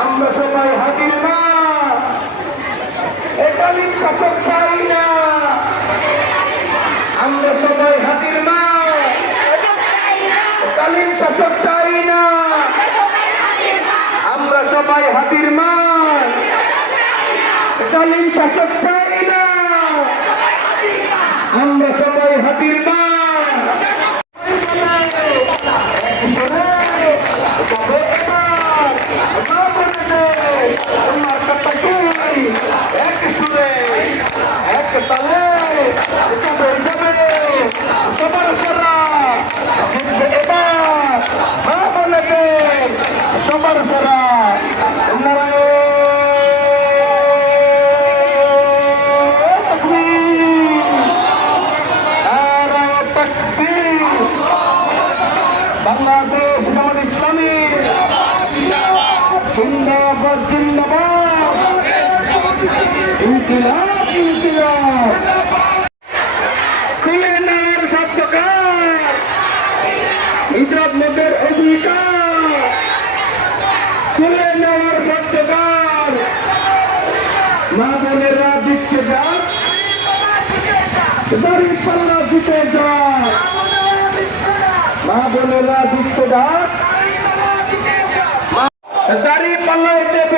আমরা সবাই হাজির না একালীন কাপড় চাই না আমরা সবাই হাজির না একালীন কাপড় চাই না আমরা সবাই হাজির মা। হাতির মান বাংলাদেশ জামাত ইসলামী জিন্দাবাদ জিন্দাবাদ ইনকিলাব ইনকিলাব খুলে নেওয়ার সত্যকার হিজরত মতের অধিকার খুলে নেওয়ার সত্যকার মা বোনেরা দিচ্ছে যাক দাড়ি পাল্লা দিতে যাক মা বোনেরা দিচ্ছে যাক দাড়ি পাল্লায় দেবে